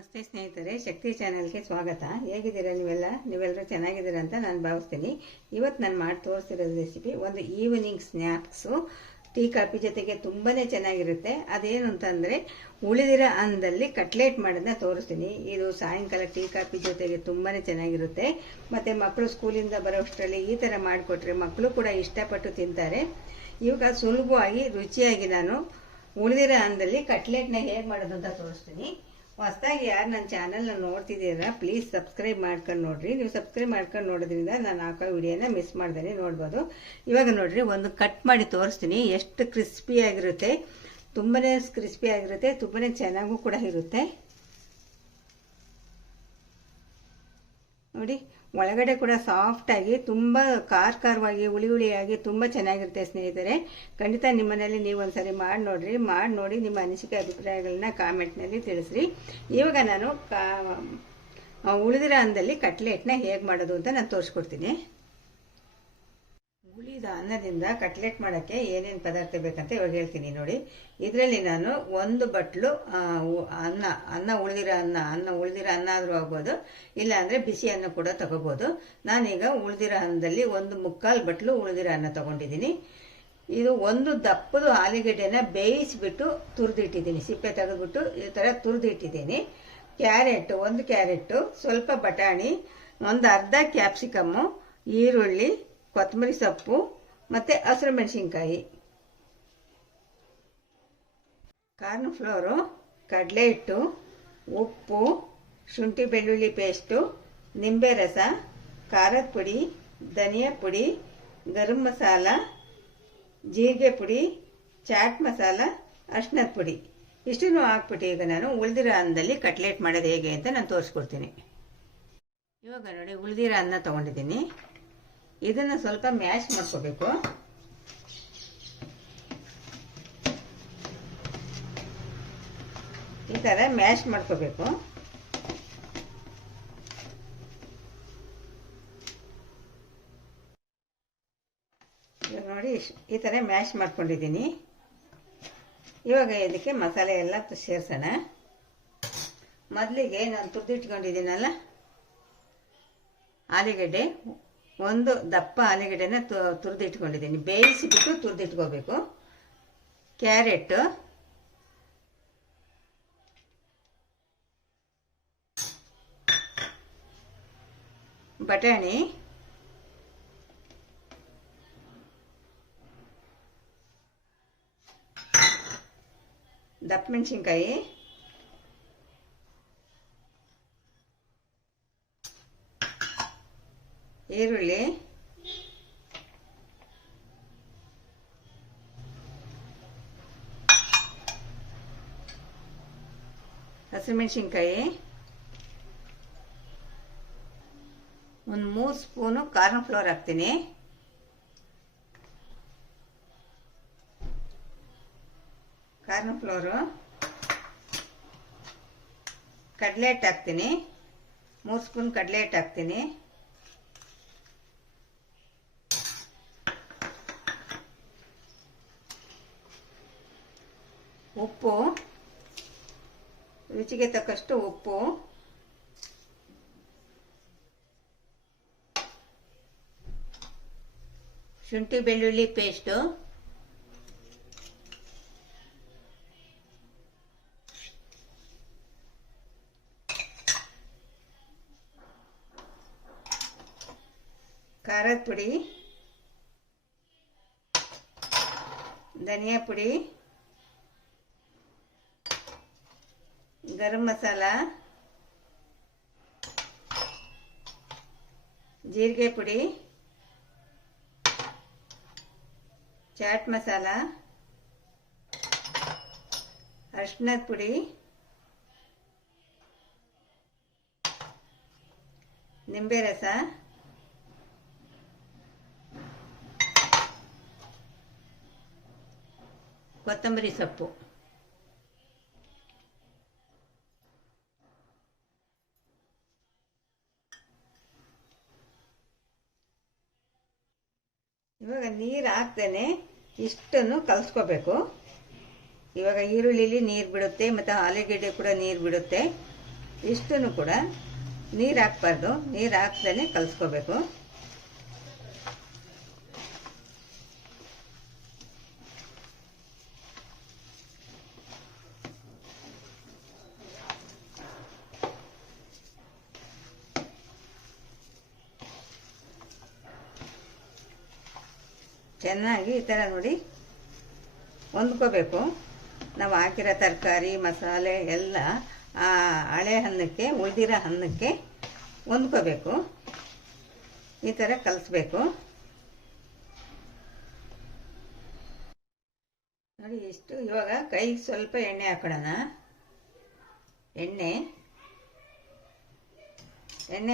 ನಮಸ್ತೆ ಸ್ನೇಹಿತರೆ, ಶಕ್ತಿ ಚಾನೆಲ್ಗೆ ಸ್ವಾಗತ. ಹೇಗಿದ್ದೀರಾ ನೀವೆಲ್ಲರೂ ಚೆನ್ನಾಗಿದ್ದೀರಾ ಅಂತ ನಾನು ಭಾವಿಸ್ತೀನಿ. ಇವತ್ತು ನಾನು ಮಾಡಿ ತೋರಿಸ್ತಿರೋದು ರೆಸಿಪಿ ಒಂದು ಈವ್ನಿಂಗ್ ಸ್ನ್ಯಾಕ್ಸು. ಟೀ ಕಾಫಿ ಜೊತೆಗೆ ತುಂಬಾ ಚೆನ್ನಾಗಿರುತ್ತೆ. ಅದೇನು ಅಂತಂದರೆ ಉಳಿದಿರೋ ಅನ್ನದಲ್ಲಿ ಕಟ್ಲೆಟ್ ಮಾಡೋದನ್ನ ತೋರಿಸ್ತೀನಿ. ಇದು ಸಾಯಂಕಾಲ ಟೀ ಕಾಫಿ ಜೊತೆಗೆ ತುಂಬಾ ಚೆನ್ನಾಗಿರುತ್ತೆ. ಮತ್ತು ಮಕ್ಕಳು ಸ್ಕೂಲಿಂದ ಬರೋಷ್ಟರಲ್ಲಿ ಈ ಥರ ಮಾಡಿಕೊಟ್ರೆ ಮಕ್ಕಳು ಕೂಡ ಇಷ್ಟಪಟ್ಟು ತಿಂತಾರೆ. ಇವಾಗ ಸುಲಭವಾಗಿ ರುಚಿಯಾಗಿ ನಾನು ಉಳಿದಿರೋ ಅನ್ನದಲ್ಲಿ ಕಟ್ಲೆಟ್ನ ಹೇಗೆ ಮಾಡೋದು ಅಂತ ತೋರಿಸ್ತೀನಿ. ಹೊಸದಾಗಿ ಯಾರು ನನ್ನ ಚಾನಲ್ನ ನೋಡ್ತಿದ್ದೀರಾ ಪ್ಲೀಸ್ ಸಬ್ಸ್ಕ್ರೈಬ್ ಮಾಡ್ಕೊಂಡು ನೋಡ್ರಿ. ನೀವು ಸಬ್ಸ್ಕ್ರೈಬ್ ಮಾಡ್ಕೊಂಡು ನೋಡೋದ್ರಿಂದ ನಾನು ಹಾಕೋ ವಿಡಿಯೋನ ಮಿಸ್ ಮಾಡ್ದೇ ನೋಡ್ಬೋದು. ಇವಾಗ ನೋಡ್ರಿ, ಒಂದು ಕಟ್ ಮಾಡಿ ತೋರಿಸ್ತೀನಿ. ಎಷ್ಟು ಕ್ರಿಸ್ಪಿಯಾಗಿರುತ್ತೆ, ತುಂಬಾ ಕ್ರಿಸ್ಪಿಯಾಗಿರುತ್ತೆ, ತುಂಬಾ ಚೆನ್ನಾಗೂ ಕೂಡ ಇರುತ್ತೆ. ನೋಡಿ, ಒಳಗಡೆ ಕೂಡ ಸಾಫ್ಟಾಗಿ ತುಂಬ ಖಾರವಾಗಿ ಹುಳಿಯಾಗಿ ತುಂಬ ಚೆನ್ನಾಗಿರುತ್ತೆ ಸ್ನೇಹಿತರೆ. ಖಂಡಿತ ನಿಮ್ಮನೇಲಿ ನೀವು ಒಂದ್ಸರಿ ಮಾಡಿ ನೋಡಿ ನಿಮ್ಮ ಅನಿಸಿಕೆ ಅಭಿಪ್ರಾಯಗಳನ್ನ ಕಾಮೆಂಟ್ನಲ್ಲಿ ತಿಳಿಸ್ರಿ. ಇವಾಗ ನಾನು ಉಳಿದಿರೋ ಅನ್ನದಲ್ಲಿ ಕಟ್ಲೆಟ್ನ ಹೇಗೆ ಮಾಡೋದು ಅಂತ ನಾನು ತೋರಿಸ್ಕೊಡ್ತೀನಿ. ಉಳಿದ ಅನ್ನದಿಂದ ಕಟ್ಲೆಟ್ ಮಾಡೋಕ್ಕೆ ಏನೇನು ಪದಾರ್ಥ ಬೇಕಂತ ಇವಾಗ ಹೇಳ್ತೀನಿ ನೋಡಿ. ಇದರಲ್ಲಿ ನಾನು ಒಂದು ಬಟ್ಲು ಅನ್ನ ಉಳಿದಿರೋ ಅನ್ನ ಆದರೂ ಆಗ್ಬೋದು, ಇಲ್ಲ ಅಂದರೆ ಬಿಸಿ ಅನ್ನ ಕೂಡ ತಗೋಬೋದು. ನಾನೀಗ ಉಳಿದಿರೋ ಅನ್ನದಲ್ಲಿ 1/4 ಬಟ್ಲು ಉಳಿದಿರೋ ಅನ್ನ ತಗೊಂಡಿದ್ದೀನಿ. ಇದು ಒಂದು ದಪ್ಪದ ಆಲೂಗೆಡ್ಡೆನ ಬೇಯಿಸಿಬಿಟ್ಟು ತುರಿದಿಟ್ಟಿದ್ದೀನಿ, ಸಿಪ್ಪೆ ತೆಗೆದುಬಿಟ್ಟು ಈ ಥರ ತುರಿದಿಟ್ಟಿದ್ದೀನಿ. ಒಂದು ಕ್ಯಾರೆಟು, ಸ್ವಲ್ಪ ಬಟಾಣಿ, ಒಂದು ಅರ್ಧ ಕ್ಯಾಪ್ಸಿಕಮ್ಮು, ಈರುಳ್ಳಿ, ಕೊತ್ತಂಬರಿ ಸೊಪ್ಪು ಮತ್ತು ಹಸಿರು ಮೆಣಸಿನ್ಕಾಯಿ, ಕಾರ್ನ್ ಫ್ಲೋರು, ಕಡಲೆ ಹಿಟ್ಟು, ಉಪ್ಪು, ಶುಂಠಿ ಬೆಳ್ಳುಳ್ಳಿ ಪೇಸ್ಟು, ನಿಂಬೆ ರಸ, ಖಾರದ ಪುಡಿ, ಧನಿಯಾ ಪುಡಿ, ಗರಂ ಮಸಾಲ, ಜೀರಿಗೆ ಪುಡಿ, ಚಾಟ್ ಮಸಾಲ, ಅರಿಶಿಣದ ಪುಡಿ ಇಷ್ಟನ್ನು ಹಾಕ್ಬಿಟ್ಟು ಈಗ ನಾನು ಉಳಿದಿರೋ ಅನ್ನದಲ್ಲಿ ಕಟ್ಲೆಟ್ ಮಾಡೋದು ಹೇಗೆ ಅಂತ ನಾನು ತೋರಿಸ್ಕೊಡ್ತೀನಿ. ಇವಾಗ ನೋಡಿ, ಉಳಿದಿರೋ ಅನ್ನ ತೊಗೊಂಡಿದ್ದೀನಿ. ಇದನ್ನು ಸ್ವಲ್ಪ ಮ್ಯಾಶ್ ಮಾಡ್ಕೋಬೇಕು. ಈ ಥರ ಮ್ಯಾಶ್ ಮಾಡ್ಕೋಬೇಕು. ನೋಡಿ, ಈ ಥರ ಮ್ಯಾಶ್ ಮಾಡ್ಕೊಂಡಿದ್ದೀನಿ. ಇವಾಗ ಇದಕ್ಕೆ ಮಸಾಲೆ ಎಲ್ಲ ಸೇರಿಸೋಣ. ಮೊದಲಿಗೆ ನಾನು ತುರಿದಿಟ್ಕೊಂಡಿದ್ದೀನಲ್ಲ ಆಲೂಗೆಡ್ಡೆ, ಒಂದು ದಪ್ಪ ಆಲೂಗೆಡ್ಡೆನ ತುರಿದಿಟ್ಕೊಂಡಿದ್ದೀನಿ, ಬೇಯಿಸಿಬಿಟ್ಟು ತುರಿದಿಟ್ಕೋಬೇಕು. ಕ್ಯಾರೆಟ್, ಬಟಾಣಿ, ದಪ್ಪ ಮೆಣಸಿನ್ಕಾಯಿ, ಈರುಳ್ಳಿ, ಹಸಿಮೆಣಸಿನ್ಕಾಯಿ, ಒಂದು 3 ಸ್ಪೂನು ಕಾರ್ನ್ ಫ್ಲೋರ್ ಹಾಕ್ತೀನಿ. ಕಾರ್ನ್ ಫ್ಲೋರು, ಕಡಲೆ ಹಿಟ್ಟು ಹಾಕ್ತೀನಿ, 3 ಸ್ಪೂನ್ ಕಡಲೆ ಹಿಟ್ಟು ಹಾಕ್ತೀನಿ. ಉಪ್ಪು, ರುಚಿಗೆ ತಕ್ಕಷ್ಟು ಉಪ್ಪು, ಶುಂಠಿ ಬೆಳ್ಳುಳ್ಳಿ ಪೇಸ್ಟು, ಖಾರದ ಪುಡಿ, ಧನಿಯಾ ಪುಡಿ, ಗರಂ ಮಸಾಲ, ಜೀರಿಗೆ ಪುಡಿ, ಚಾಟ್ ಮಸಾಲ, ಅರಿಶಿಣದ ಪುಡಿ, ನಿಂಬೆ ರಸ, ಕೊತ್ತಂಬರಿ ಸೊಪ್ಪು. ಇವಾಗ ನೀರು ಹಾಕ್ತೇನೆ ಇಷ್ಟನ್ನು ಕಲಿಸ್ಕೋಬೇಕು. ಇವಾಗ ಈರುಳ್ಳಿಲಿ ನೀರು ಬಿಡುತ್ತೆ ಮತ್ತು ಆಲೂಗೆಡ್ಡೆ ಕೂಡ ನೀರು ಬಿಡುತ್ತೆ. ಇಷ್ಟನ್ನು ಕೂಡ ನೀರು ಹಾಕ್ಬಾರ್ದು, ನೀರು ಹಾಕ್ದೇ ಕಲಿಸ್ಕೋಬೇಕು. ಚೆನ್ನಾಗಿ ಈ ಥರ ನೋಡಿ ಹೊಂದ್ಕೋಬೇಕು. ನಾವು ಹಾಕಿರೋ ತರಕಾರಿ ಮಸಾಲೆ ಎಲ್ಲ ಆ ಹಳೆ ಅನ್ನಕ್ಕೆ, ಉಳಿದಿರೋ ಅನ್ನಕ್ಕೆ ಹೊಂದ್ಕೋಬೇಕು. ಈ ಥರ ಕಲಿಸ್ಬೇಕು ನೋಡಿ. ಇಷ್ಟು ಇವಾಗ ಕೈಗೆ ಸ್ವಲ್ಪ ಎಣ್ಣೆ ಹಾಕೊಳ್ಳೋಣ. ಎಣ್ಣೆ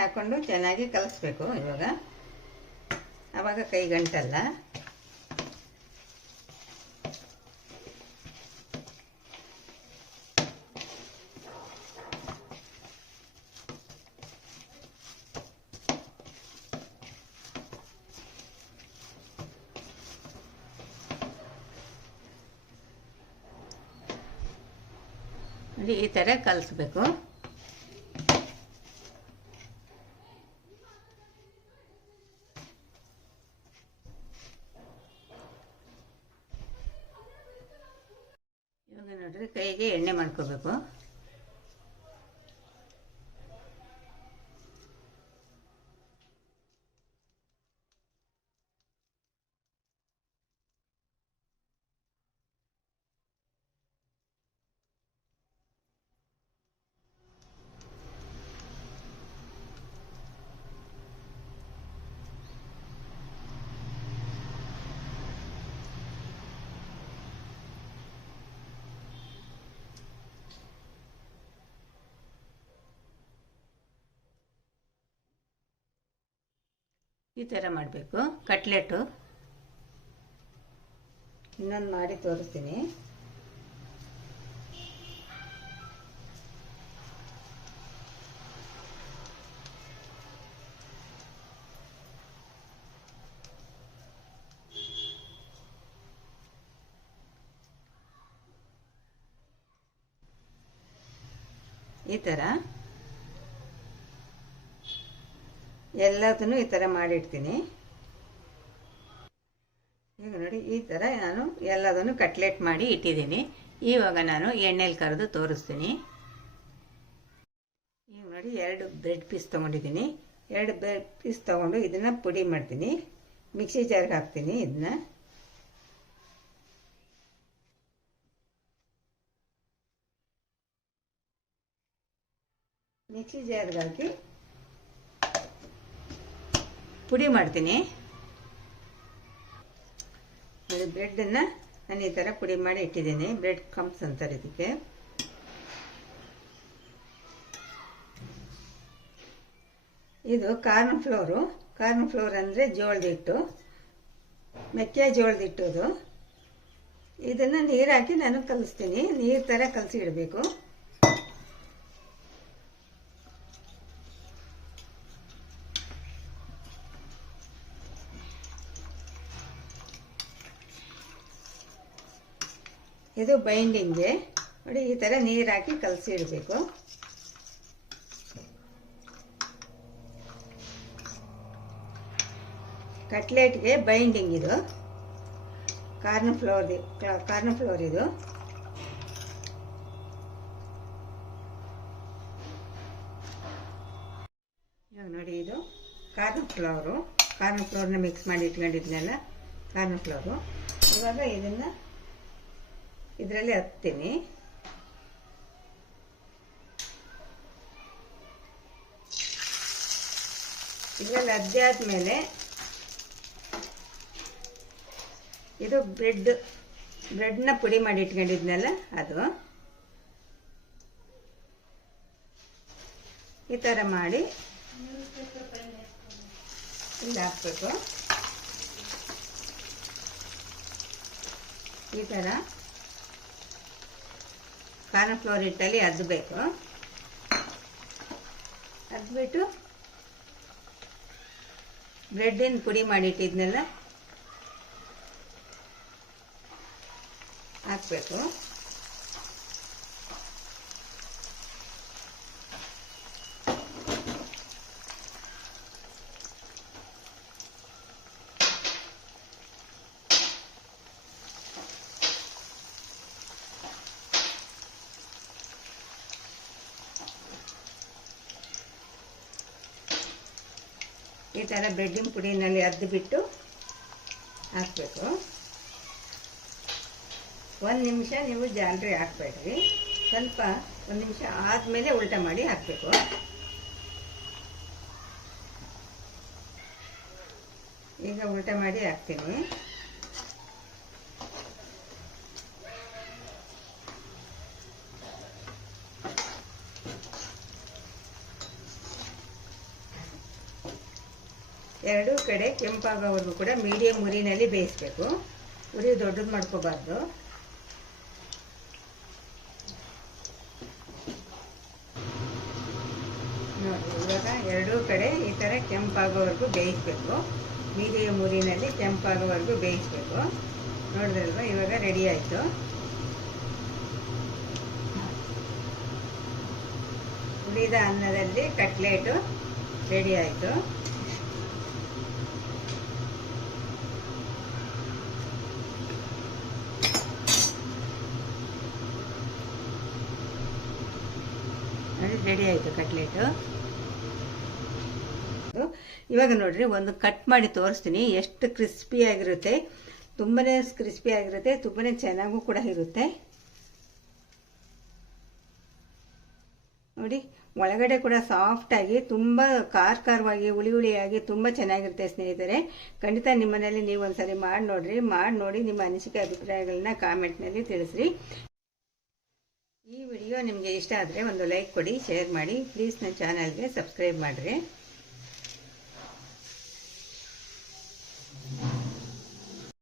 ಹಾಕ್ಕೊಂಡು ಚೆನ್ನಾಗಿ ಕಲಿಸ್ಬೇಕು ಇವಾಗ. ಆವಾಗ ಕೈ ಗಂಟಲ್ಲ. ನೋಡಿ ಈ ಥರ ಕಲಿಸ್ಬೇಕು. ಇವಾಗ ನೋಡ್ರಿ ಕೈಗೆ ಎಣ್ಣೆ ಮಾಡ್ಕೋಬೇಕು. ಈ ಥರ ಮಾಡಬೇಕು ಕಟ್ಲೆಟು. ಇನ್ನೊಂದು ಮಾಡಿ ತೋರಿಸ್ತೀನಿ. ಈ ಥರ ಎಲ್ಲದನ್ನು ಈ ಥರ ಮಾಡಿಡ್ತೀನಿ. ಈಗ ನೋಡಿ ಈ ಥರ ನಾನು ಎಲ್ಲದನ್ನು ಕಟ್ಲೆಟ್ ಮಾಡಿ ಇಟ್ಟಿದ್ದೀನಿ. ಇವಾಗ ನಾನು ಎಣ್ಣೆಲಿ ಕರೆದು ತೋರಿಸ್ತೀನಿ. ಈಗ ನೋಡಿ 2 ಬ್ರೆಡ್ ಪೀಸ್ ತೊಗೊಂಡಿದ್ದೀನಿ. 2 ಬ್ರೆಡ್ ಪೀಸ್ ತೊಗೊಂಡು ಇದನ್ನು ಪುಡಿ ಮಾಡ್ತೀನಿ. ಮಿಕ್ಸಿ ಜಾರ್ಗೆ ಹಾಕ್ತೀನಿ. ಇದನ್ನ ಮಿಕ್ಸಿ ಜಾರ್ಗೆ ಹಾಕಿ ಪುಡಿ ಮಾಡ್ತೀನಿ. ಬ್ರೆಡ್ಡನ್ನು ನಾನು ಈ ಥರ ಪುಡಿ ಮಾಡಿ ಇಟ್ಟಿದ್ದೀನಿ. ಬ್ರೆಡ್ ಕ್ರಮ್ಸ್ ಅಂತಾರೆ ಇದಕ್ಕೆ. ಇದು ಕಾರ್ನ್ ಫ್ಲೋರ್ ಅಂದರೆ ಜೋಳದ ಹಿಟ್ಟು, ಮೆಕ್ಕೆಜೋಳದ ಹಿಟ್ಟು. ಅದು ಇದನ್ನು ನೀರು ಹಾಕಿ ನಾನು ಕಲಿಸ್ತೀನಿ. ನೀರು ಥರ ಕಲಸಿ ಇಡಬೇಕು. ಇದು ಬೈಂಡಿಂಗ್ಗೆ ನೋಡಿ ಈ ಥರ ನೀರು ಹಾಕಿ ಕಲಸಿ ಇಡಬೇಕು. ಕಟ್ಲೆಟ್ಗೆ ಬೈಂಡಿಂಗ್ ಇದು ಕಾರ್ನ್ ಫ್ಲೋರ್ ಇದು. ಇವಾಗ ನೋಡಿ ಇದು ಕಾರ್ನ್ ಫ್ಲೋರ್ನ ಮಿಕ್ಸ್ ಮಾಡಿ ಇಟ್ಕೊಂಡಿದ್ನಲ್ಲ ಕಾರ್ನ್ ಫ್ಲೋರು. ಇವಾಗ ಇದನ್ನು ಇದರಲ್ಲಿ ಹತ್ತೀನಿ. ಇದರಲ್ಲಿ ಅದ್ದೆ ಆದಮೇಲೆ ಇದು ಬ್ರೆಡ್ನ ಪುಡಿ ಮಾಡಿ ಇಟ್ಕೊಂಡಿದ್ನಲ್ಲ ಅದು ಈ ಥರ ಮಾಡಿ ಇಲ್ಲಿ ಹಾಕಬೇಕು. ಈ ಥರ ಕಾರ್ನ್ ಫ್ಲೋರ್ ಹಿಟ್ಟಲ್ಲಿ ಅದ್ದಬೇಕು. ಅದ್ಬಿಟ್ಟು ಬ್ರೆಡ್ಡಿನ ಪುಡಿ ಮಾಡಿಟ್ಟಿದ್ನೆಲ್ಲ ಹಾಕಬೇಕು. ಈ ಥರ ಬ್ರೆಡ್ಡಿನ ಪುಡಿನಲ್ಲಿ ಅದ್ದು ಬಿಟ್ಟು ಹಾಕಬೇಕು. 1 ನಿಮಿಷ ನೀವು ಜಾಲರಿ ಹಾಕಬೇಡ್ರಿ, ಸ್ವಲ್ಪ 1 ನಿಮಿಷ ಆದಮೇಲೆ ಉಲ್ಟ ಮಾಡಿ ಹಾಕಬೇಕು. ಈಗ ಉಲ್ಟ ಮಾಡಿ ಹಾಕ್ತೀನಿ. ಎರಡೂ ಕಡೆ ಕೆಂಪಾಗೋವರೆಗೂ ಕೂಡ ಮೀಡಿಯಂ ಉರಿನಲ್ಲಿ ಬೇಯಿಸಬೇಕು. ಉರಿ ದೊಡ್ಡದು ಮಾಡ್ಕೋಬಾರ್ದು. ನೋಡಿ, ಇವಾಗ ಎರಡೂ ಕಡೆ ಈ ಥರ ಕೆಂಪಾಗೋವರೆಗೂ ಬೇಯಿಸಬೇಕು. ಮೀಡಿಯಂ ಉರಿನಲ್ಲಿ ಕೆಂಪಾಗೋವರೆಗೂ ಬೇಯಿಸಬೇಕು. ನೋಡಿದ್ರಲ್ವ, ಇವಾಗ ರೆಡಿ ಆಯಿತು. ಉಳಿದ ಅನ್ನದಲ್ಲಿ ಕಟ್ಲೆಟು ರೆಡಿ ಆಯಿತು. ರೆಡಿ ಆಯಿತು ಕಟ್ಲೆಟು. ಇವಾಗ ನೋಡ್ರಿ, ಒಂದು ಕಟ್ ಮಾಡಿ ತೋರಿಸ್ತೀನಿ. ಎಷ್ಟು ಕ್ರಿಸ್ಪಿಯಾಗಿರುತ್ತೆ, ತುಂಬಾ ಕ್ರಿಸ್ಪಿಯಾಗಿರುತ್ತೆ, ತುಂಬಾ ಚೆನ್ನಾಗೂ ಕೂಡ ಇರುತ್ತೆ. ನೋಡಿ, ಒಳಗಡೆ ಕೂಡ ಸಾಫ್ಟಾಗಿ ತುಂಬ ಖಾರವಾಗಿ ಹುಳಿ ಹುಳಿಯಾಗಿ ತುಂಬ ಚೆನ್ನಾಗಿರುತ್ತೆ ಸ್ನೇಹಿತರೆ. ಖಂಡಿತ ನಿಮ್ಮ ಮನೆಯಲ್ಲಿ ನೀವು ಒಂದ್ಸರಿ ಮಾಡಿ ನೋಡಿ ನಿಮ್ಮ ಅನಿಸಿಕೆ ಅಭಿಪ್ರಾಯಗಳನ್ನ ಕಾಮೆಂಟ್ನಲ್ಲಿ ತಿಳಿಸ್ರಿ. ಈ ವಿಡಿಯೋ ನಿಮಗೆ ಇಷ್ಟ ಆದರೆ ಒಂದು ಲೈಕ್ ಕೊಡಿ, ಶೇರ್ ಮಾಡಿ, ಪ್ಲೀಸ್ ನನ್ನ ಚಾನಲ್ಗೆ ಸಬ್ಸ್ಕ್ರೈಬ್ ಮಾಡಿರಿ.